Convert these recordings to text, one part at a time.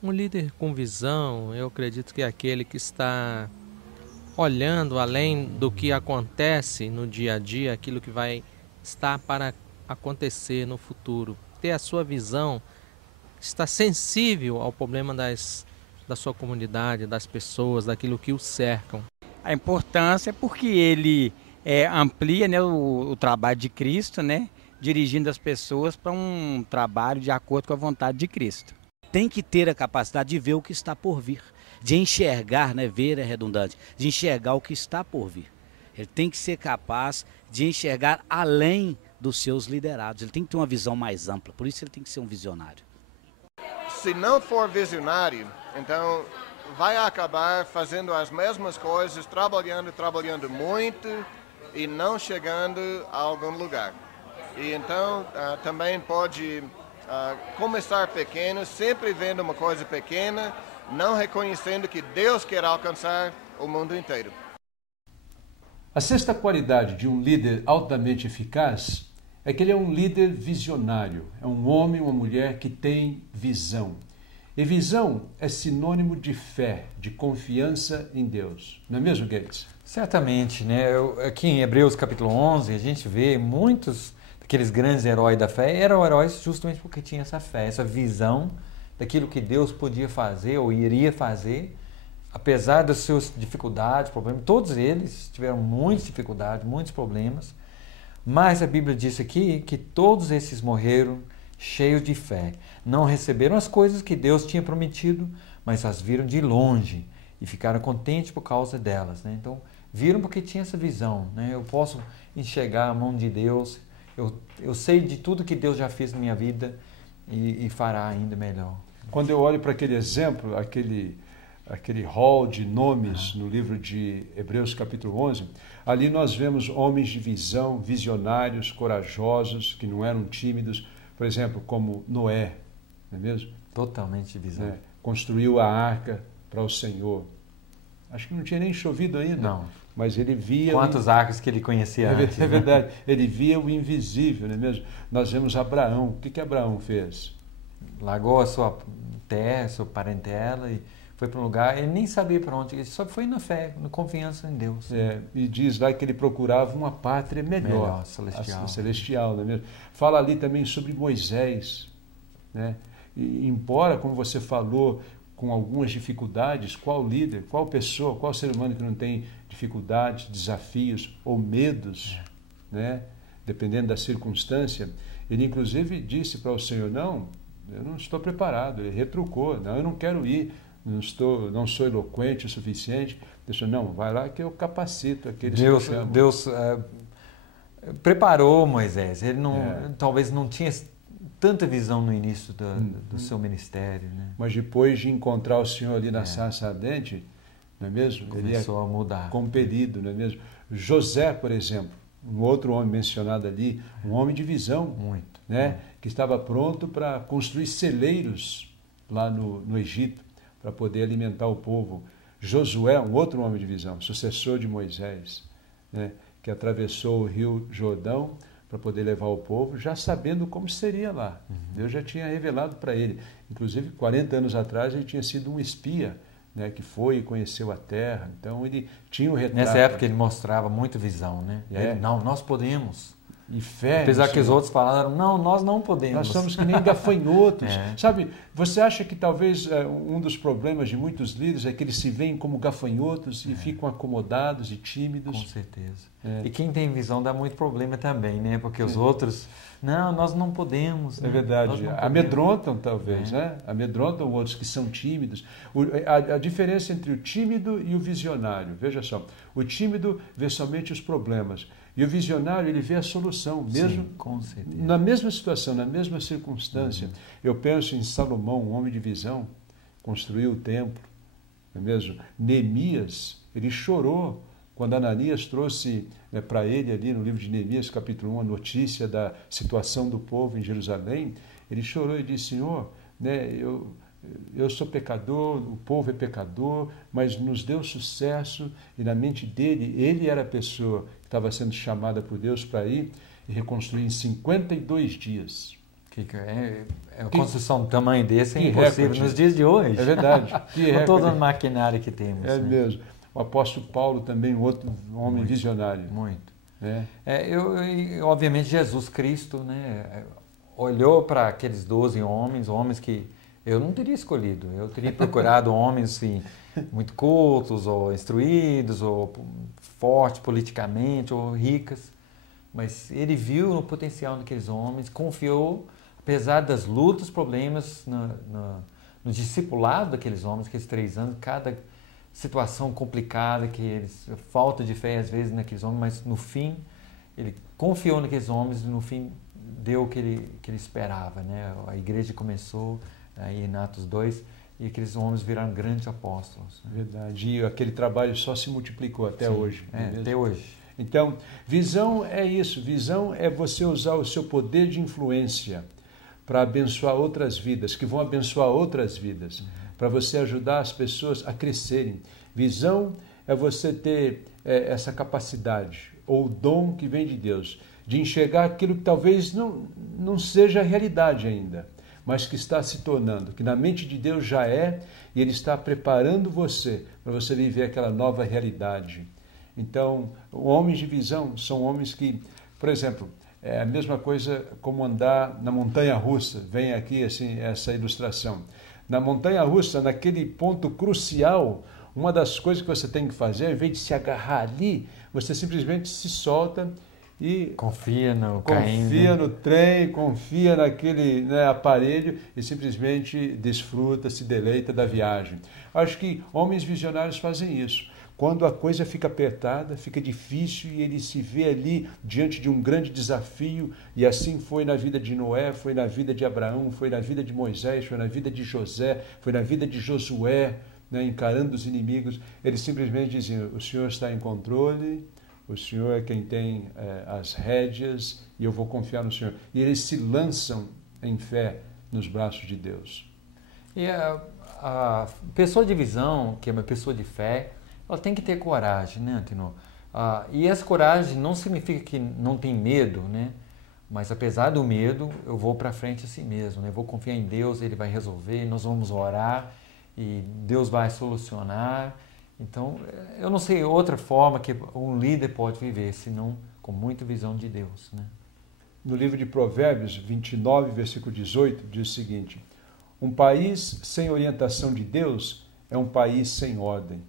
Um líder com visão, eu acredito que é aquele que está olhando além do que acontece no dia a dia, aquilo que vai estar para acontecer no futuro. Ter a sua visão, está sensível ao problema da sua comunidade, das pessoas, daquilo que o cercam. A importância é porque ele amplia, né, o trabalho de Cristo, né, dirigindo as pessoas para um trabalho de acordo com a vontade de Cristo. Tem que ter a capacidade de ver o que está por vir, de enxergar, né, ver é redundante, de enxergar o que está por vir. Ele tem que ser capaz de enxergar além dos seus liderados, ele tem que ter uma visão mais ampla, por isso ele tem que ser um visionário. Se não for visionário, então vai acabar fazendo as mesmas coisas, trabalhando muito e não chegando a algum lugar. E então também pode começar pequeno, sempre vendo uma coisa pequena, não reconhecendo que Deus quer alcançar o mundo inteiro. A sexta qualidade de um líder altamente eficaz é que ele é um líder visionário, é um homem, uma mulher que tem visão. E visão é sinônimo de fé, de confiança em Deus. Não é mesmo, Gates? Certamente, né? Aqui em Hebreus capítulo 11, a gente vê muitos daqueles grandes heróis da fé, eram heróis justamente porque tinham essa fé, essa visão daquilo que Deus podia fazer ou iria fazer, apesar das suas dificuldades, problemas. Todos eles tiveram muitas dificuldades, muitos problemas, mas a Bíblia diz aqui que todos esses morreram cheios de fé. Não receberam as coisas que Deus tinha prometido, mas as viram de longe e ficaram contentes por causa delas, né? Então, viram porque tinha essa visão, né? Eu posso enxergar a mão de Deus, eu sei de tudo que Deus já fez na minha vida e fará ainda melhor. Quando eu olho para aquele exemplo, aquele hall de nomes no livro de Hebreus capítulo 11, ali nós vemos homens de visão, visionários, corajosos, que não eram tímidos, por exemplo, como Noé, não é mesmo? Totalmente de visão. Construiu a arca para o Senhor. Acho que não tinha nem chovido ainda. Não. Mas ele via... Quantos arcos que ele conhecia antes. É verdade. Ele via o invisível, não é mesmo? Nós vemos Abraão. O que Abraão fez? Largou a sua terra, sua parentela e foi para um lugar, ele nem sabia para onde, ele só foi na fé, na confiança em Deus. E diz lá que ele procurava uma pátria melhor celestial. Celestial, não é mesmo? Fala ali também sobre Moisés, né? E, embora, como você falou, com algumas dificuldades, qual líder, qual pessoa, qual ser humano que não tem dificuldades, desafios ou medos, né? Dependendo da circunstância, ele inclusive disse para o Senhor, não, eu não estou preparado, ele retrucou, não, eu não quero ir, não sou eloquente o suficiente. Ele falou, não, vai lá que eu capacito aqueles que Deus preparou Moisés, ele talvez não tinha tanta visão no início do seu ministério, né? Mas depois de encontrar o Senhor ali na sarça ardente, não é mesmo? Começou a mudar. Compelido, não é mesmo? José, por exemplo, um outro homem mencionado ali, um homem de visão, muito, né? Que estava pronto para construir celeiros lá no Egito, para poder alimentar o povo. Josué, um outro homem de visão, sucessor de Moisés, né? Que atravessou o rio Jordão para poder levar o povo, já sabendo como seria lá. Deus já tinha revelado para ele. Inclusive, 40 anos atrás, ele tinha sido um espia, né, que foi e conheceu a terra. Então, ele tinha o retrato. Nessa época, ele mostrava muita visão, né? Ele, não, nós podemos. E fé. Apesar que os outros falaram, não, nós não podemos. Nós somos que nem gafanhotos. Sabe, você acha que talvez um dos problemas de muitos líderes é que eles se veem como gafanhotos e ficam acomodados e tímidos? Com certeza. E quem tem visão dá muito problema também, né? Porque os outros, não, nós não podemos. É verdade. Amedrontam, talvez, né? Amedrontam outros que são tímidos. A diferença entre o tímido e o visionário, veja só, o tímido vê somente os problemas. E o visionário, ele vê a solução, mesmo com certeza. Na mesma situação, na mesma circunstância. Eu penso em Salomão, um homem de visão, construiu o templo, não é mesmo? Neemias, ele chorou quando Ananias trouxe para ele ali no livro de Neemias, capítulo 1, a notícia da situação do povo em Jerusalém. Ele chorou e disse, Senhor, né, eu sou pecador, o povo é pecador, mas nos deu sucesso, e na mente dele, ele era a pessoa que estava sendo chamada por Deus para ir e reconstruir em 52 dias. É uma construção do tamanho desse é que impossível recorde. Nos dias de hoje. É verdade. Com todo o maquinário que temos. É né? mesmo. O apóstolo Paulo também, outro homem visionário. Muito. É. Obviamente Jesus Cristo, né, olhou para aqueles 12 homens que eu não teria escolhido. Eu teria procurado homens assim, muito cultos, ou instruídos, ou fortes politicamente, ou ricas. Mas ele viu no potencial naqueles homens, confiou, apesar das lutas, problemas, no discipulado daqueles homens, aqueles 3 anos, cada situação complicada, falta de fé às vezes naqueles homens, mas no fim, ele confiou naqueles homens e no fim deu o que ele esperava. Né? A igreja começou aí em Atos 2 e aqueles homens viraram grandes apóstolos. Né? Verdade. E aquele trabalho só se multiplicou até hoje. Até hoje. Então, visão é isso. Visão é você usar o seu poder de influência para abençoar outras vidas, que vão abençoar outras vidas, para você ajudar as pessoas a crescerem. Visão é você ter essa capacidade, ou dom que vem de Deus, de enxergar aquilo que talvez não seja a realidade ainda, mas que está se tornando, que na mente de Deus já é, e Ele está preparando você para você viver aquela nova realidade. Então, homens de visão são homens que, por exemplo, é a mesma coisa como andar na montanha-russa. Vem aqui assim, essa ilustração. Na montanha-russa, naquele ponto crucial, uma das coisas que você tem que fazer, ao invés de se agarrar ali, você simplesmente se solta e confia no trem, confia naquele aparelho e simplesmente desfruta, se deleita da viagem. Acho que homens visionários fazem isso. Quando a coisa fica apertada, fica difícil e ele se vê ali diante de um grande desafio, e assim foi na vida de Noé, foi na vida de Abraão, foi na vida de Moisés, foi na vida de José, foi na vida de Josué, né, encarando os inimigos. Eles simplesmente diziam: o Senhor está em controle, o Senhor é quem tem as rédeas e eu vou confiar no Senhor. E eles se lançam em fé nos braços de Deus. E a pessoa de visão, que é uma pessoa de fé, ela tem que ter coragem, né, Antenor? E essa coragem não significa que não tem medo, né? Mas apesar do medo, eu vou para frente assim mesmo, né? Eu vou confiar em Deus, Ele vai resolver, nós vamos orar e Deus vai solucionar. Então, eu não sei outra forma que um líder pode viver, senão com muita visão de Deus, né? No livro de Provérbios 29, versículo 18, diz o seguinte: um país sem orientação de Deus é um país sem ordem.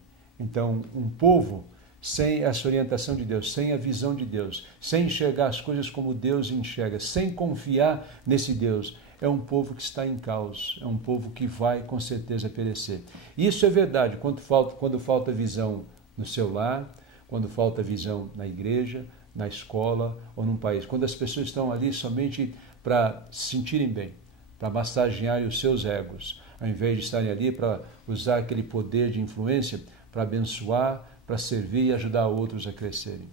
Então, um povo sem essa orientação de Deus, sem a visão de Deus, sem enxergar as coisas como Deus enxerga, sem confiar nesse Deus, é um povo que está em caos, é um povo que vai com certeza perecer. Isso é verdade quando falta visão no seu lar, quando falta visão na igreja, na escola ou num país. Quando as pessoas estão ali somente para se sentirem bem, para massagear os seus egos, ao invés de estarem ali para usar aquele poder de influência para abençoar, para servir e ajudar outros a crescerem.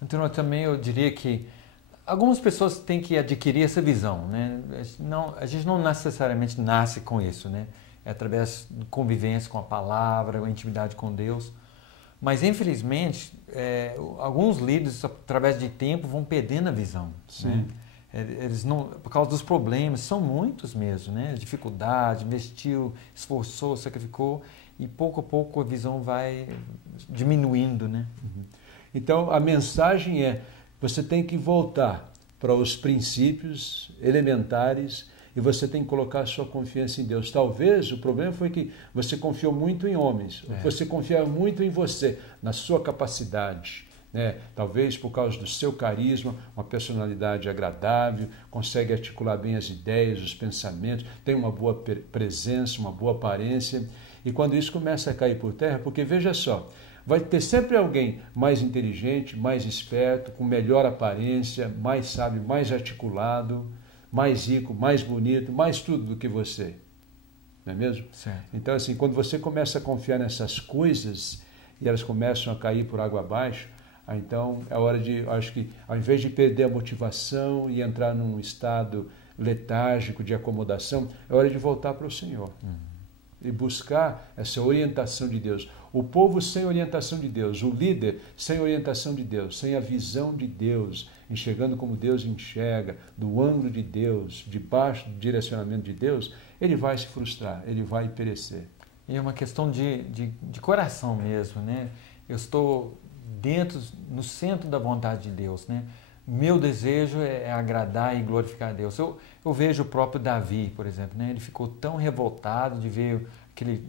Então, também eu diria que algumas pessoas têm que adquirir essa visão, né? A gente não necessariamente nasce com isso, né? É através de convivência com a palavra, a intimidade com Deus. Mas, infelizmente, alguns líderes, através de tempo, vão perdendo a visão. Sim. Né? Eles não, por causa dos problemas, são muitos mesmo, né? Dificuldade, investiu, esforçou, sacrificou, e pouco a pouco a visão vai diminuindo, né? Então, a mensagem é: você tem que voltar para os princípios elementares e você tem que colocar a sua confiança em Deus. Talvez o problema foi que você confiou muito em homens, você confiava muito em você, na sua capacidade, né? Talvez por causa do seu carisma, uma personalidade agradável, consegue articular bem as ideias, os pensamentos, tem uma boa presença, uma boa aparência. E quando isso começa a cair por terra, porque veja só, vai ter sempre alguém mais inteligente, mais esperto, com melhor aparência, mais sábio, mais articulado, mais rico, mais bonito, mais tudo do que você. Não é mesmo? Certo. Então, assim, quando você começa a confiar nessas coisas e elas começam a cair por água abaixo, então é hora de, acho que, ao invés de perder a motivação e entrar num estado letárgico de acomodação, é hora de voltar para o Senhor. E buscar essa orientação de Deus. O povo sem orientação de Deus, o líder sem orientação de Deus, sem a visão de Deus, enxergando como Deus enxerga, do ângulo de Deus, debaixo do direcionamento de Deus, ele vai se frustrar, ele vai perecer. E é uma questão de coração mesmo, né? Eu estou no centro da vontade de Deus, né? Meu desejo é agradar e glorificar a Deus. Eu vejo o próprio Davi, por exemplo, né? Ele ficou tão revoltado de ver aquele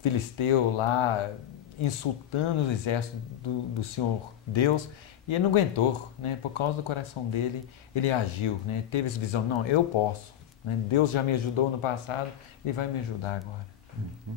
filisteu lá insultando os exércitos do Senhor Deus, e ele não aguentou, né? Por causa do coração dele, ele agiu, né? Teve essa visão, não, eu posso, né? Deus já me ajudou no passado, ele vai me ajudar agora. Uhum.